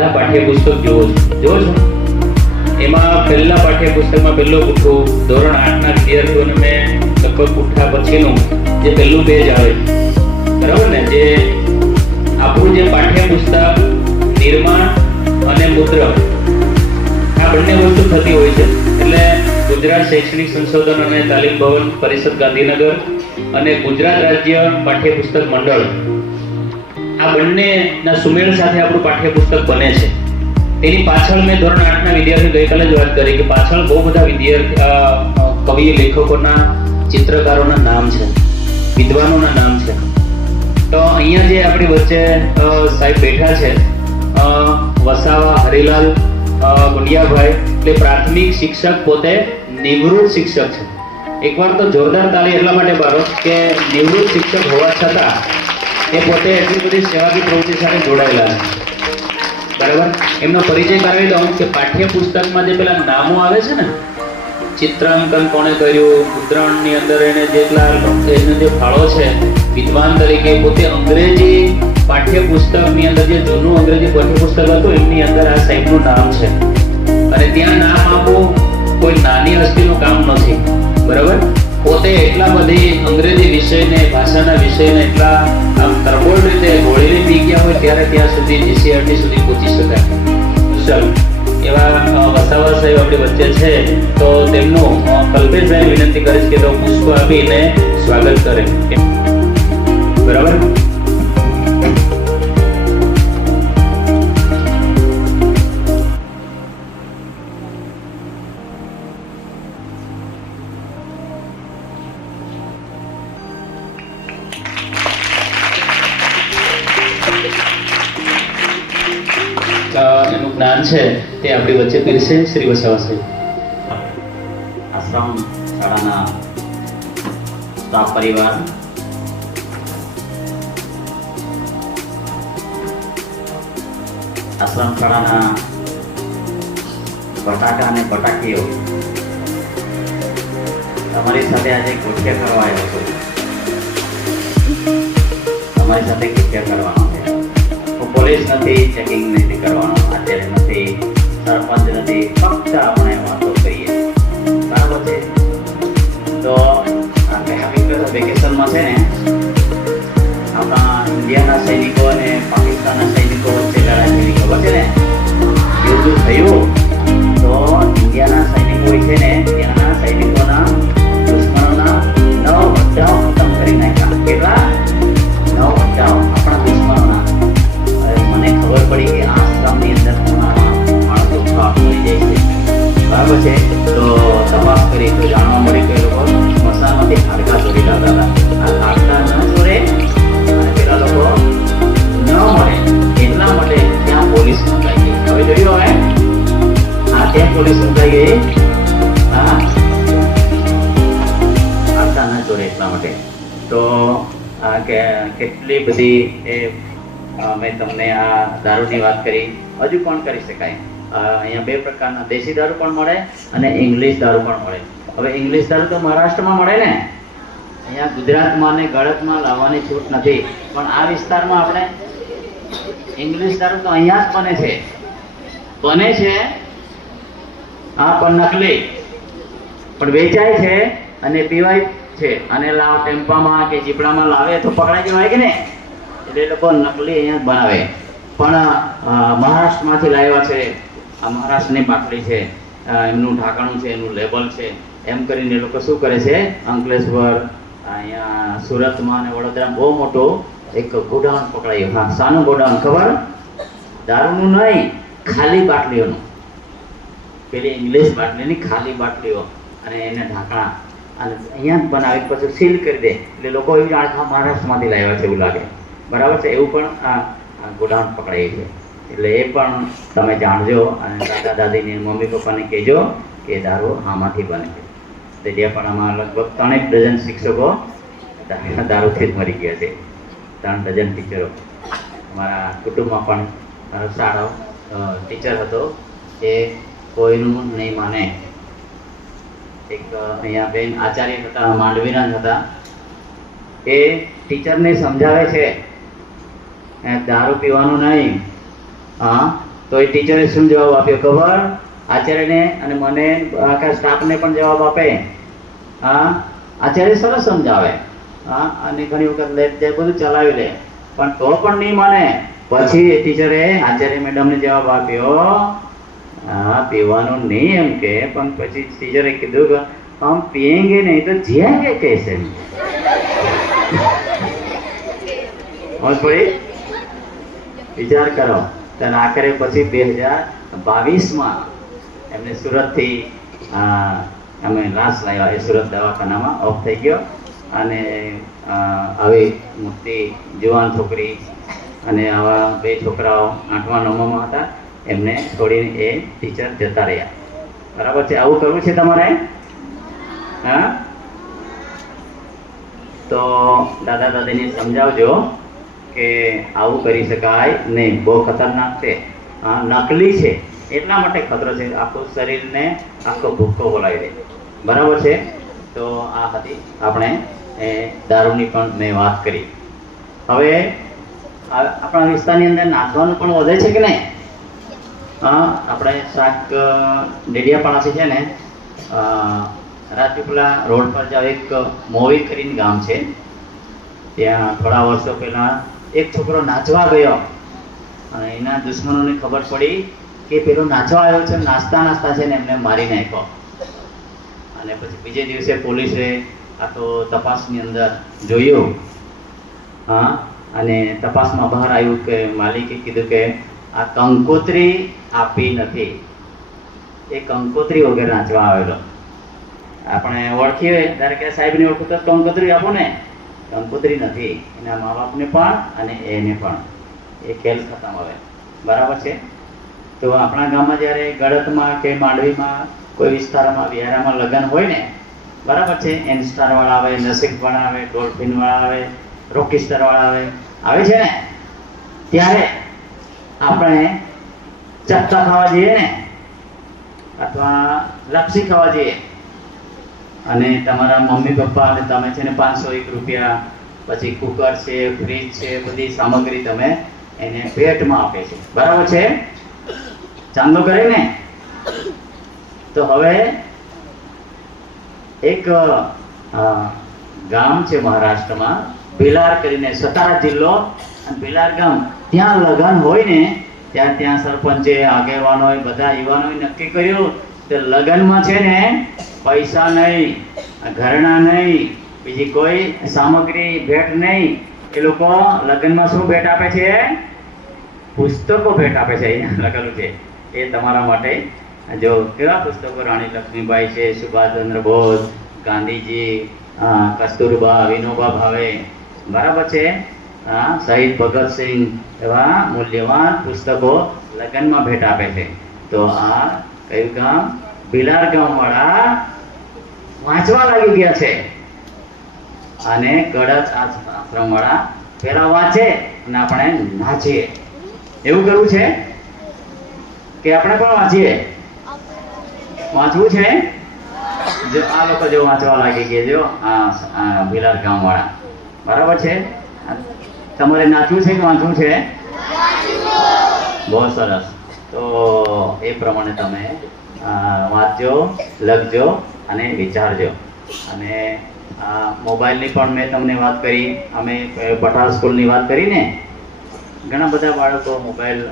બધા પાઠ્યપુસ્તક જુઓ છો. જુઓ છો? એમાં પહેલા પાઠ્યપુસ્તકમાં પહેલો પુઠ્ઠો ધોરણ આઠના વિદ્યાર્થીઓને મેં લગભગ પુઠ્ઠા પછીનું જે પહેલું પેજ આવે. બરાબર ને? જે આપણું જે પાઠ્યપુસ્તક, નિર્માણ અને મુદ્રક આ બંને વસ્તુ થતી હોય છે. એટલે ગુજરાત શૈક્ષણિક સંશોધન અને તાલીમ ભવન, પરિષદ ગાંધીનગર અને ગુજરાત રાજ્ય પાઠ્યપુસ્તક મંડળ આ બંનેના સુમેળ સાથે આપણું પાઠ્યપુસ્તક બને છે. તેની પાછળ મેં ધોરણ આઠના વિદ્યાર્થી ગઈકાલે જ વાત કરી કે પાછળ બહુ બધા વિદ્યાર્થી કવિ લેખકોના ચિત્રકારોના નામ છે, વિદ્વાનોના નામ છે. તો અહીંયા જે આપણી વચ્ચે સાહેબ બેઠા છે વસાવા હરિલાલ ગુંડિયાભાઈ એટલે પ્રાથમિક શિક્ષક પોતે નિવૃત્ત શિક્ષક છે. એકવાર તો જોરદાર તાલી એટલા માટે પાડો કે નિવૃત્ત શિક્ષક હોવા છતાં એ પોતે એટલી બધી સેવાકી પ્રવૃત્તિ સાથે જોડાયેલા છે. બરાબર? એમનો પરિચય કરાવી દઉં કે પાઠ્યપુસ્તકમાં જે પેલા નામો આવે છે ને, ચિત્રાંકન કોણે કર્યું મુદ્રણની અંદર એને જેટલા એનો જે ફાળો છે, વિદ્વાન તરીકે પોતે અંગ્રેજી પાઠ્યપુસ્તકની અંદર જે જૂનું અંગ્રેજી પાઠ્યપુસ્તક હતું, એમની અંદર આ સાહેબનું નામ છે. અને ત્યાં નામ આપવું કોઈ નાની હસ્તીનું કામ નથી. બરાબર? પોતે એટલા બધી અંગ્રેજી વિષયને, ભાષાના વિષયને એટલા આમ તરબોળ રીતે ઘોળીને પી ગયા હોય ત્યારે ત્યાં સુધી જીસીઆરટી સુધી પહોંચી શકાય. ચાલો, એવા વસાવા સાહેબ આપણી વચ્ચે છે, તો તેમનું કલ્પેશભાઈ વિનંતી કરીશ કે તો પુષ્પ આપીને સ્વાગત કરે. બરાબર? જ્ઞાન છે તે આપણી વચ્ચે પીરશે શ્રી વસાવા સાહેબ આશ્રમ શાળાના સ્ટાફ પરિવાર. આશ્રમ શાળાના બટાકા અને બટાકીઓ. તમારી સાથે આજે ગોઠિયા કરવા આવ્યો છું. તમારી સાથે ગોઠિયા કરવાનો પોલીસ નથી ચેકિંગ નથી કરવાનો આચાર્ય નથી, સરપંચ નથી ફક્ત આપણે વાતો કરીએ. બરાબર છે? તો આપણે હકીકત વેકેશનમાં છે ને, આપણા ઇન્ડિયાના સૈનિકો અને પાકિસ્તાનના સૈનિકો વચ્ચે લડાઈ થયેલી ખબર છે ને? યુદ્ધ થયું, તો ઇન્ડિયાના સૈનિકો છે ને, ત્યાંના સૈનિકોના દુશ્મનોના નવ બધા ખતમ કરી નાખ્યા. કેટલા? ખબર પડી કે આ આશ્રમની અંદર માણસો ખાસ મરી જાય છે. બરાબર છે? તો તપાસ કરી તો જાણવા મળે કે લોકો સ્મશાનમાંથી હાડકા ચોરી લાવતા હતા. આ હાડકા ન ચોરે પેલા લોકો ન મળે. એટલા માટે ત્યાં પોલીસ મુકાઈ ગઈ. હવે જોયું હવે આ ત્યાં પોલીસ મુકાઈ ગઈ. હા. હાડકા ન ચોરે એટલા માટે. તો આ કેટલી બધી એ અ, મેં તમને આ દારૂની વાત કરી. હજુ પણ કરી શકાય? અહીંયા બે પ્રકારના દેશી દારૂ પણ મળે અને ઇંગ્લિશ દારૂ પણ મળે. હવે ઇંગ્લિશ દારૂ તો મહારાષ્ટ્રમાં મળે ને? અહીંયા ગુજરાતમાં અને ગળતમાં લાવવાની છૂટ નથી. પણ આ વિસ્તારમાં આપણે ઇંગ્લિશ દારૂ તો અહીંયા જ બને છે. બને છે આ પણ નકલી. પણ વેચાય છે અને પીવાય છે. અને લાવ ટેમ્પામાં કે જીપડામાં લાવે તો પકડાઈ જવાય કે ને એટલે એ લોકો નકલી અહીંયા બનાવે. પણ મહારાષ્ટ્રમાંથી લાવ્યા છે. આ મહારાષ્ટ્રની બાટલી છે. એમનું ઢાંકણું છે એનું લેબલ છે. એમ કરીને એ લોકો શું કરે છે? અંકલેશ્વર, અહીંયા સુરતમાં અને વડોદરામાં બહુ મોટો એક ગોડાઉન પકડાયું. હા સાનું ગોડાઉન, ખબર? દારૂનું નહીં, ખાલી બાટલીઓનું. પેલી ઇંગ્લિશ બાટલીની ખાલી બાટલીઓ અને એને ઢાંકણા. અને અહીંયા બનાવી પછી સીલ કરી દે. એટલે લોકો એવી જાણે મહારાષ્ટ્રમાંથી લાવ્યા છે એવું લાગે. બરાબર છે? એવું પણ આ ગોડાઉન પકડાય છે. એટલે એ પણ તમે જાણજો અને દાદા દાદીને મમ્મી પપ્પાને કહેજો કે દારૂ આમાંથી બને છે. તે પણ આમાં લગભગ ત્રણેક ડઝન શિક્ષકો દારૂથી જ મરી ગયા છે. ત્રણ ડઝન ટીચરો. અમારા કુટુંબમાં પણ સારો ટીચર હતો એ કોઈનું નહીં માને. એક અહીંયા બેન આચાર્ય હતા માંડવીના હતા. એ ટીચરને સમજાવે છે દારૂ પીવાનું નહીં. હા? તો એ ટીચરે શું જવાબ આપ્યો? ખબર? આચાર્યને અને મને આખા સ્ટાફને પણ જવાબ આપે. હા? આચાર્ય સરસ સમજાવે. હા? અને ઘણી વખત લે તે બધું ચલાવી લે. પણ તો પણ નહીં માને. પછી એ ટીચરે આચાર્ય મેડમને જવાબ આપ્યો. હા પીવાનું નહીં એમ કે પણ પછી ટીચરે કીધું કે હમ પીએંગે નહીં તો જીએંગે કહેશે. ભાઈ વિચાર કરો. અને આખરે પછી બે હજાર બાવીસમાં એમને સુરતથી અમે લાશ લાવ્યા એ સુરત દવાખાનામાં, ઓફ થઈ ગયો. અને આવી મોટી જુવાન છોકરી અને આવા બે છોકરાઓ આઠમા, નવમામાં હતા. એમને છોડીને એ ટીચર જતા રહ્યા. બરાબર છે? આવું કરવું છે તમારે? હા? તો દાદા દાદીને સમજાવજો. કે આવું કરી શકાય નહીં બહુ ખતરનાક છે. હા નકલી છે. એટલા માટે ખતરો છે. આખું શરીરને આખો ભૂક્કો બોલાવી દે. બરાબર છે? તો આ હતી આપણે એ દારૂની પણ મેં વાત કરી. હવે આપણા વિસ્તારની અંદર નાચવાનું પણ વધે છે કે નહીં? હા, આપણે શાક ડેડિયાપાડાથી છે ને રાજપીપલા રોડ પર જાવ એક મોવી કરીને ગામ છે. ત્યાં થોડા વર્ષો પહેલા એક છોકરો નાચવા ગયો. અને એના દુશ્મનોને ખબર પડી કે પેલો નાચવા આવ્યો છે, નાચતા નાચતા છે ને એમને મારી નાખ્યો. અને પછી બીજે દિવસે પોલીસે આ તો તપાસની અંદર જોયું. હા, અને તપાસમાં બહાર આવ્યું કે માલિકે કીધું કે આ કંકોત્રી આપી નથી. એ કંકોત્રી વગર નાચવા આવેલો. આપણે ઓળખીએ, ત્યારે કે સાહેબને ઓળખું તો કંકોત્રી આપો ને. કંકોત્રી નથી, એના મા બાપને પણ અને એને પણ. એ ખેલ ખતમ હવે બરાબર છે? તો આપણા ગામમાં જ્યારે ગળતમાં કે માંડવીમાં કોઈ વિસ્તારમાં, વિહારામાં લગ્ન હોય ને, બરાબર છે? એન સ્ટાર વાળા આવે નસીક વાળા આવે ડોલ્ફિન વાળા આવે રોકી સ્ટાર વાળા આવે આવે છે ને? ત્યારે આપણે ચપટા ખાવા જઈએ ને? અથવા લપસી ખાવા જઈએ? અને તમારા મમ્મી, પપ્પા અને તમે છે ને પાંચસો એક રૂપિયા, પછી કુકર છે ફ્રીજ છે, બધી સામગ્રી તમે એને ભેટમાં આપે છે. બરાબર છે? ચાંદો કરે ને? તો હવે એક ગામ છે મહારાષ્ટ્રમાં, ભિલાર કરીને સતારા જિલ્લો, અને ભિલાર ગામ ત્યાં લગન હોય ને, ત્યાં ત્યાં સરપંચે આગેવાનોએ, બધા યુવાનોએ નક્કી કર્યું કે લગનમાં છે ને પૈસા નહીં, ઘરેણા નહીં, બીજી કોઈ સામગ્રી ભેટ નહીં. એ લોકો લગ્નમાં શું ભેટ આપે છે? પુસ્તકો ભેટ આપે છે, અહીંયા લખેલું છે. એ તમારા માટે. જો કેવા પુસ્તકો? રાણી લક્ષ્મીબાઈ છે, સુભાષચંદ્ર બોઝ, ગાંધીજી કસ્તુરબા, વિનોબા ભાવે. બરાબર છે? શહીદ ભગતસિંહ એવા મૂલ્યવાન પુસ્તકો લગ્નમાં ભેટ આપે છે. તો આ કયું ગામ? ભિલાર ગામવાળા વાંચવા લાગી ગયા છે. અને કડક આશ્રમ વાળા પેલા વાંચે અને આપણે નાચીએ. એવું કરવું છે? કે આપણે પણ વાંચીએ? વાંચવું છે? જો આ લોકો જો વાંચવા લાગી ગયા જો આ ભીલાર ગામ વાળા બરાબર છે? તમારે નાચવું છે કે વાંચવું છે? બહુ સરસ. તો એ પ્રમાણે તમે વાંચજો, લખજો. અને વિચારજો અને મોબાઈલની પણ મેં તમને વાત કરી, અમે પઠાણ સ્કૂલની વાત કરી ને ઘણા બધા બાળકો મોબાઈલ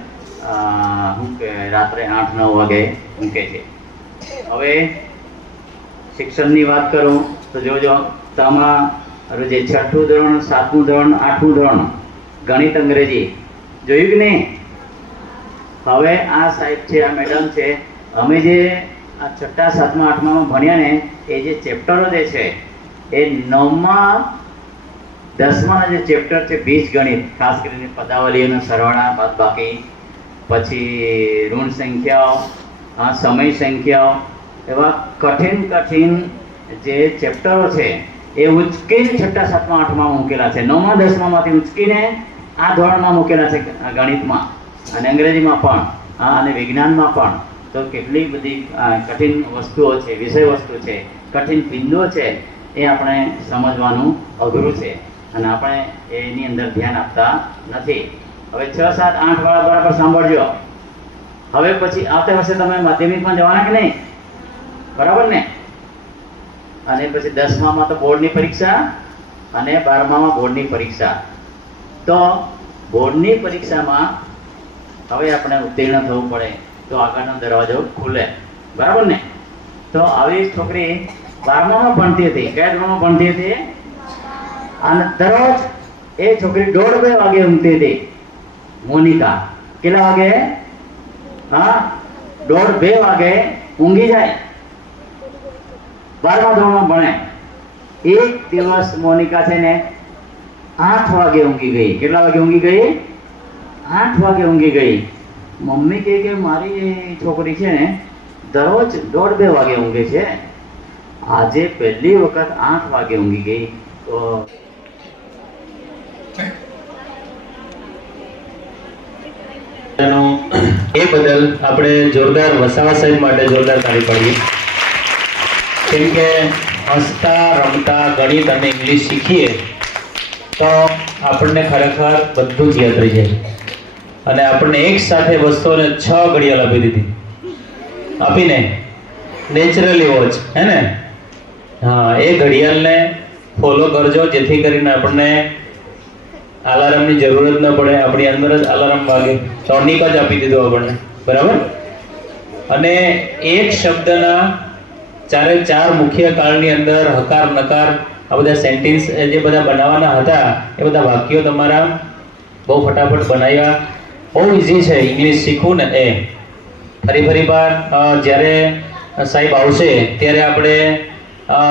રાત્રે આઠ, નવ વાગે મૂકે છે. હવે શિક્ષણની વાત કરું તો જોજો તમારું જે છઠ્ઠું ધોરણ, સાતમું ધોરણ, આઠમું ધોરણ, ગણિત અંગ્રેજી, જોયું કે નહીં? હવે આ સાહેબ છે, આ મેડમ છે, અમે જે આ છઠ્ઠા સાતમા આઠમામાં ભણ્યા ને, એ જે ચેપ્ટરો જે છે, એ નવમાં, દસમાના જે ચેપ્ટર છે, બીજ ગણિત. ખાસ કરીને પદાવલીઓનો સરવાળા બાદબાકી, પછી ઋણ સંખ્યાઓ આ સમય સંખ્યાઓ, એવા કઠિન કઠિન જે ચેપ્ટરો છે, એ ઉચકીને છઠ્ઠા સાતમા આઠમાં મૂકેલા છે. નવમા દસમામાંથી ઉચકીને આ ધોરણમાં મૂકેલા છે ગણિતમાં. અને અંગ્રેજીમાં પણ અને વિજ્ઞાનમાં પણ. તો કેટલી બધી કઠિન વસ્તુઓ છે, વિષય વસ્તુ છે, કઠિન બિંદુઓ છે, એ આપણે સમજવાનું અઘરું છે. અને આપણે એની અંદર ધ્યાન આપતા નથી. હવે છ, સાત, આઠ વાળા બરાબર સાંભળજો. હવે પછી આવતા વર્ષે તમે માધ્યમિકમાં જવાના કે નહીં? બરાબર ને? અને પછી દસમામાં તો બોર્ડની પરીક્ષા અને બારમામાં બોર્ડની પરીક્ષા. તો બોર્ડની પરીક્ષામાં હવે આપણે ઉત્તીર્ણ થવું પડે. તો આગળનો દરવાજો ખુલે. બરાબર ને? તો આવી છોકરી બારમામાં ભણતી હતી. કયા ધોરણમાં ભણતી હતી? અને દરરોજ એ છોકરી દોઢ બે વાગે ઊંઘતી હતી. મોનિકા. કેટલા વાગે? હા? દોઢ બે વાગે ઊંઘી જાય. બારમા ધોરણમાં ભણે. એક દિવસ મોનિકા છે ને આઠ વાગે ઊંઘી ગઈ. કેટલા વાગે ઊંઘી ગઈ? આઠ વાગે ઊંઘી ગઈ. મમ્મી કહે કે મારી છોકરી છે ને દરરોજ દોઢ બે વાગે ઊંઘે છે. આજે પહેલી વખત આઠ વાગે ઊંઘી ગઈ. તો એ બદલ આપણે જોરદાર વસાવા સાહેબ માટે જોરદાર તાળી પડીએ. કેમ કે હસતા, રમતા, ગણિત અને ઇંગ્લિશ શીખીએ, તો આપણને ખરેખર બધું જ યાદ રહી જાય. અને આપણને એક સાથે વસ્તુઓને છ ઘડિયાળ આપી દીધી. આપીને? નેચરલી વોચ હે ને? હા, એ ઘડિયાળને ફોલો કરજો, જેથી કરીને આપણને અલાર્મની જરૂરત ન પડે, આપણી અંદર જ અલાર્મ વાગે. ટોનિક જ આપી દીધું આપણને, બરાબર? અને એક શબ્દના ચારે ચાર મુખ્ય કાળની અંદર હકાર, નકાર, આ બધા સેન્ટેન્સ જે બધા બનાવવાના હતા, એ બધા વાક્યો તમારા બહુ ફટાફટ બનાવ્યા. બહુ ઇઝી છે ઇંગ્લિશ શીખવું ને એ. ફરી ફરી વાર જ્યારે સાહેબ આવશે, ત્યારે આપણે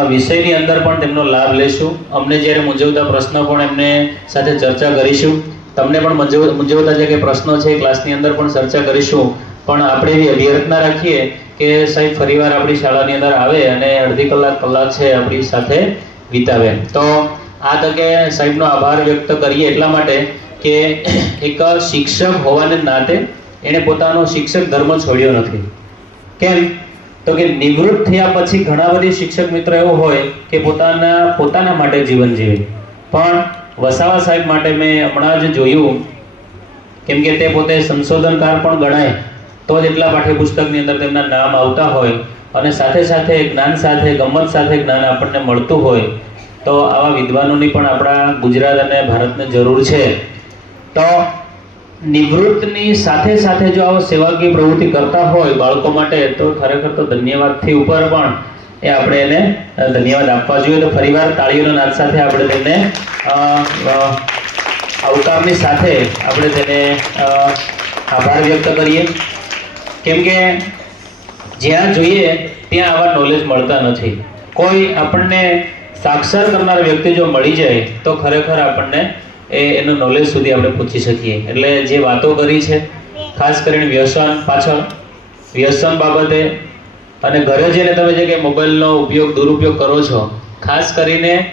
વિષયની અંદર પણ તેમનો લાભ લેશું. અમને જ્યારે મૂંઝવતા પ્રશ્નો પણ એમને સાથે ચર્ચા કરીશું. તમને પણ મૂંઝવ- મૂંઝવતા જે કંઈ પ્રશ્નો છે ક્લાસની અંદર પણ ચર્ચા કરીશું. પણ આપણે એવી અભ્યર્થના રાખીએ કે સાહેબ ફરીવાર આપણી શાળાની અંદર આવે અને અડધી કલાક કલાક છે આપણી સાથે વિતાવે. તો આ તકે સાહેબનો આભાર વ્યક્ત કરીએ એટલા માટે કે એક શિક્ષક હોવાને નાતે એણે પોતાનો શિક્ષક ધર્મ છોડ્યો નથી. કેમ? તો કે નિવૃત્ત થયા પછી ઘણા બધી શિક્ષક મિત્ર એવો હોય કે પોતાના પોતાના માટે જીવન જીવે. પણ વસાવા સાહેબ માટે મેં હમણાં જ જોયું, કેમ કે તે પોતે સંશોધનકાર પણ ગણાય, તો જ એટલા પાઠ્યપુસ્તકની અંદર તેમના નામ આવતા હોય અને સાથે સાથે જ્ઞાન સાથે, ગમત સાથે જ્ઞાન આપણને મળતું હોય, તો આવા વિદ્વાનોની પણ આપણા ગુજરાત અને ભારતને જરૂર છે. તો નિવૃત્તની સાથે સાથે જો આવો સેવાકીય પ્રવૃત્તિ કરતા હોય બાળકો માટે, તો ખરેખર તો ધન્યવાદથી ઉપર પણ એ આપણે એને ધન્યવાદ આપવા જોઈએ. તો ફરીવાર તાળીઓના નાદ સાથે આપણે તેને આવકારની સાથે આપણે તેને આભાર વ્યક્ત કરીએ. કેમ કે જ્યાં જોઈએ, ત્યાં આવા નોલેજ મળતા નથી. કોઈ આપણને સાક્ષર કરનાર વ્યક્તિ જો મળી જાય, તો ખરેખર આપણને એ એનું નોલેજ સુધી આપણે પૂછી શકીએ. એટલે જે વાતો કરી છે, ખાસ કરીને વ્યસન પાછળ, વ્યસન બાબતે અને ઘરે જઈને તમે જે કંઈ મોબાઈલનો ઉપયોગ, દુરુપયોગ કરો છો, ખાસ કરીને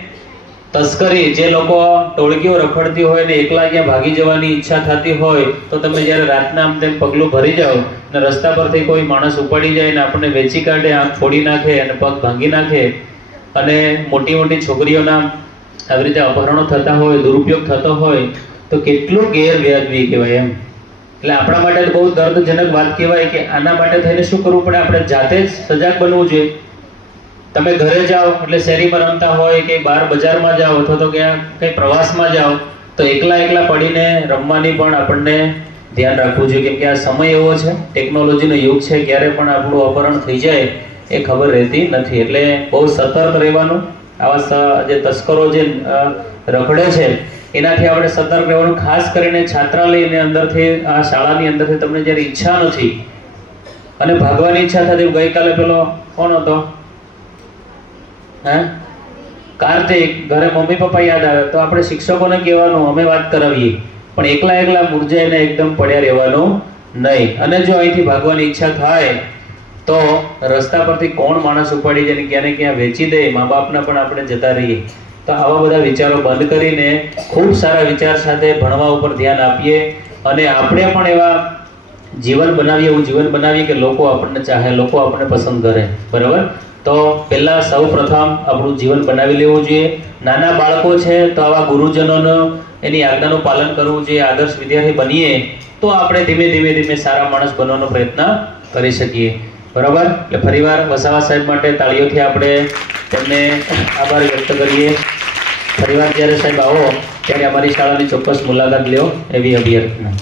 તસ્કરી, જે લોકો ટોળકીઓ રખડતી હોય ને એકલા ક્યાં ભાગી જવાની ઈચ્છા થતી હોય, તો તમે જ્યારે રાતના આમ તેમ પગલું ભરી જાઓ ને રસ્તા પરથી કોઈ માણસ ઉપાડી જાય ને આપણને વેચી કાઢે આંખ ફોડી નાખે અને પગ ભાંગી નાખે અને મોટી મોટી છોકરીઓના આવી રીતે અપહરણો થતા હોય, દુરુપયોગ થતો હોય, તો કેટલું ગેરવ્યાજબી કહેવાય એમ. એટલે આપણા માટે બહુ દર્દજનક વાત કહેવાય કે આના માટે થઈને શું કરવું પડે? આપણે જાતે જ સજાગ બનવું જોઈએ. તમે ઘરે જાઓ, એટલે શેરીમાં રમતા હોય કે બહાર બજારમાં જાઓ અથવા તો ક્યાં કંઈ પ્રવાસમાં જાઓ, તો એકલા એકલા પડીને રમવાની પણ આપણને ધ્યાન રાખવું જોઈએ. કેમ કે આ સમય એવો છે, ટેકનોલોજીનો યુગ છે, ક્યારે પણ આપણું અપહરણ થઈ જાય એ ખબર રહેતી નથી. એટલે બહુ સતર્ક રહેવાનું. આવા જે તસ્કરો જે રખડે છે, એનાથી આપણે સતર્ક રહેવાનું. ખાસ કરીને છાત્રાલયની અંદરથી, આ શાળાની અંદરથી તમને જ્યારે ઈચ્છા નથી, અને ભાગવાની ઈચ્છા થતી ગઈકાલે પેલો કોણ હતો? હે? કાર્તિક, ઘરે મમ્મી પપ્પા યાદ આવે, તો આપણે શિક્ષકોને કહેવાનું, અમે વાત કરાવીએ. પણ એકલા એકલા મુરજાઈને એકદમ પડ્યા રહેવાનું નહીં. અને જો અહીંથી ભાગવાની ઈચ્છા થાય તો રસ્તા પરથી કોણ માણસ ઉપાડી જાય ક્યાં ક્યાં વેચી દે મા બાપના પણ આપણે જતા રહીએ. તો આવા બધા વિચારો બંધ કરીને ખૂબ સારા વિચાર સાથે ભણવા ઉપર ધ્યાન આપીએ અને આપણે પણ એવા જીવન બનાવીએ, એવું જીવન બનાવીએ કે લોકો આપણને ચાહે, લોકો આપણને પસંદ કરે. બરાબર? તો પહેલાં સૌ પ્રથમ આપણું જીવન બનાવી લેવું જોઈએ. નાના બાળકો છે તો આવા ગુરુજનોનો એની આજ્ઞાનું પાલન કરવું જોઈએ, આદર્શ વિદ્યાર્થી બનીએ તો આપણે ધીમે ધીમે ધીમે સારા માણસ બનવાનો પ્રયત્ન કરી શકીએ. બરાબર? એટલે ફરીવાર વસાવા સાહેબ માટે તાળીઓથી આપણે તેમને આભાર વ્યક્ત કરીએ. ફરીવાર જ્યારે સાહેબ આવો, ત્યારે અમારી શાળાની ચોક્કસ મુલાકાત લ્યો એવી અભ્યર્થના.